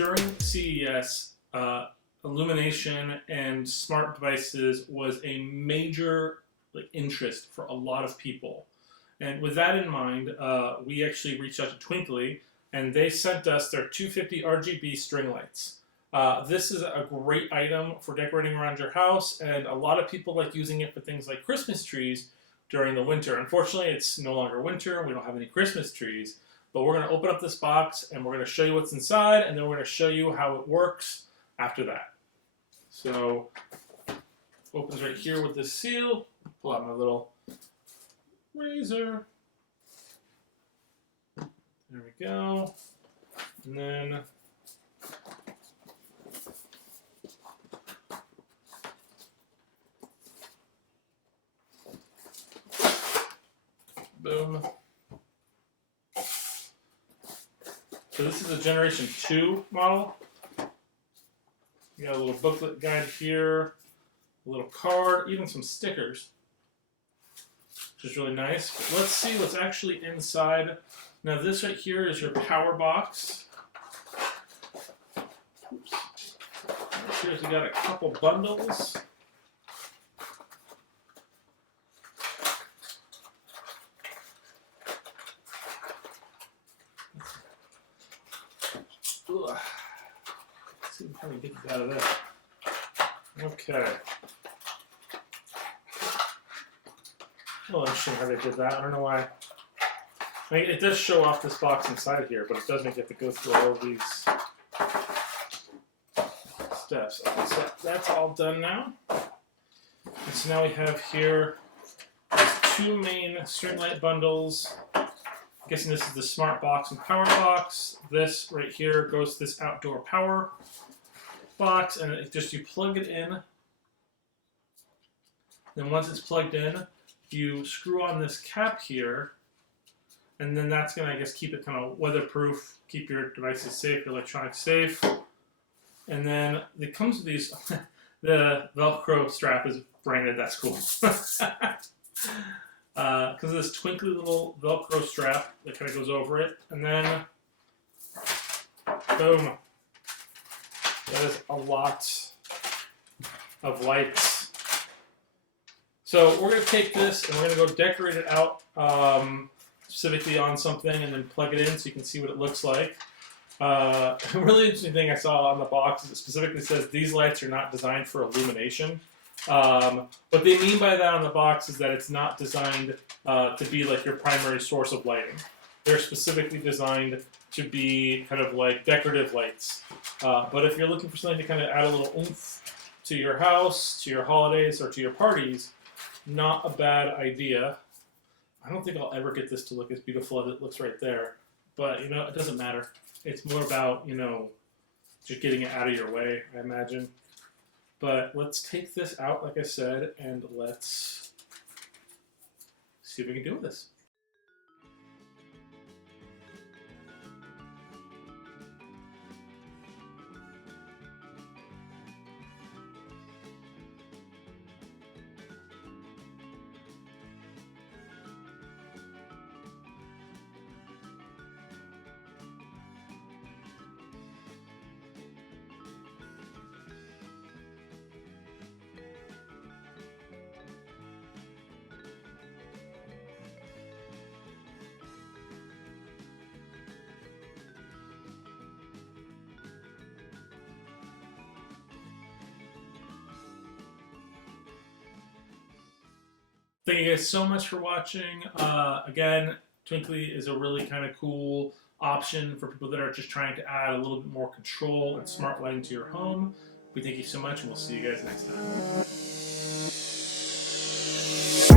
During CES, illumination and smart devices was a major interest for a lot of people. And with that in mind, we actually reached out to Twinkly, and they sent us their 250 RGB string lights. This is a great item for decorating around your house, and a lot of people like using it for things like Christmas trees during the winter. Unfortunately, it's no longer winter. We don't have any Christmas trees. But we're going to open up this box, and we're going to show you what's inside, and then we're going to show you how it works after that. So, opens right here with this seal. Pull out my little razor. There we go. And then boom. So this is a Generation 2 model. You got a little booklet guide here, a little card, even some stickers, which is really nice. But let's see what's actually inside. Now this right here is your power box. Oops. Here's, we got a couple bundles. Ugh. Let's see how we get this out of there. Okay. Well, interesting how they did that. I don't know why. I mean, it does show off this box inside here, but it does make you have to go through all of these steps. Okay, so that's all done now. And so now we have here two main string light bundles. I'm guessing this is the smart box and power box. This right here goes to this outdoor power box, and it just, you plug it in. Then once it's plugged in, you screw on this cap here, and then that's going to, I guess, keep it kind of weatherproof, keep your devices safe, your electronics safe. And then it comes with these, the Velcro strap is branded, that's cool. Because of this twinkly little Velcro strap that kind of goes over it. And then, boom. That is a lot of lights. So we're going to take this and we're going to go decorate it out specifically on something and then plug it in so you can see what it looks like. A really interesting thing I saw on the box is it specifically says these lights are not designed for illumination. What they mean by that on the box is that it's not designed to be like your primary source of lighting. They're specifically designed to be kind of like decorative lights. But if you're looking for something to kind of add a little oomph to your house, to your holidays, or to your parties, not a bad idea. I don't think I'll ever get this to look as beautiful as it looks right there. But, you know, it doesn't matter. It's more about, you know, just getting it out of your way, I imagine. But let's take this out, like I said, and let's see what we can do with this. Thank you guys so much for watching. Again, Twinkly is a really kind of cool option for people that are just trying to add a little bit more control and smart lighting to your home. We thank you so much, and we'll see you guys next time.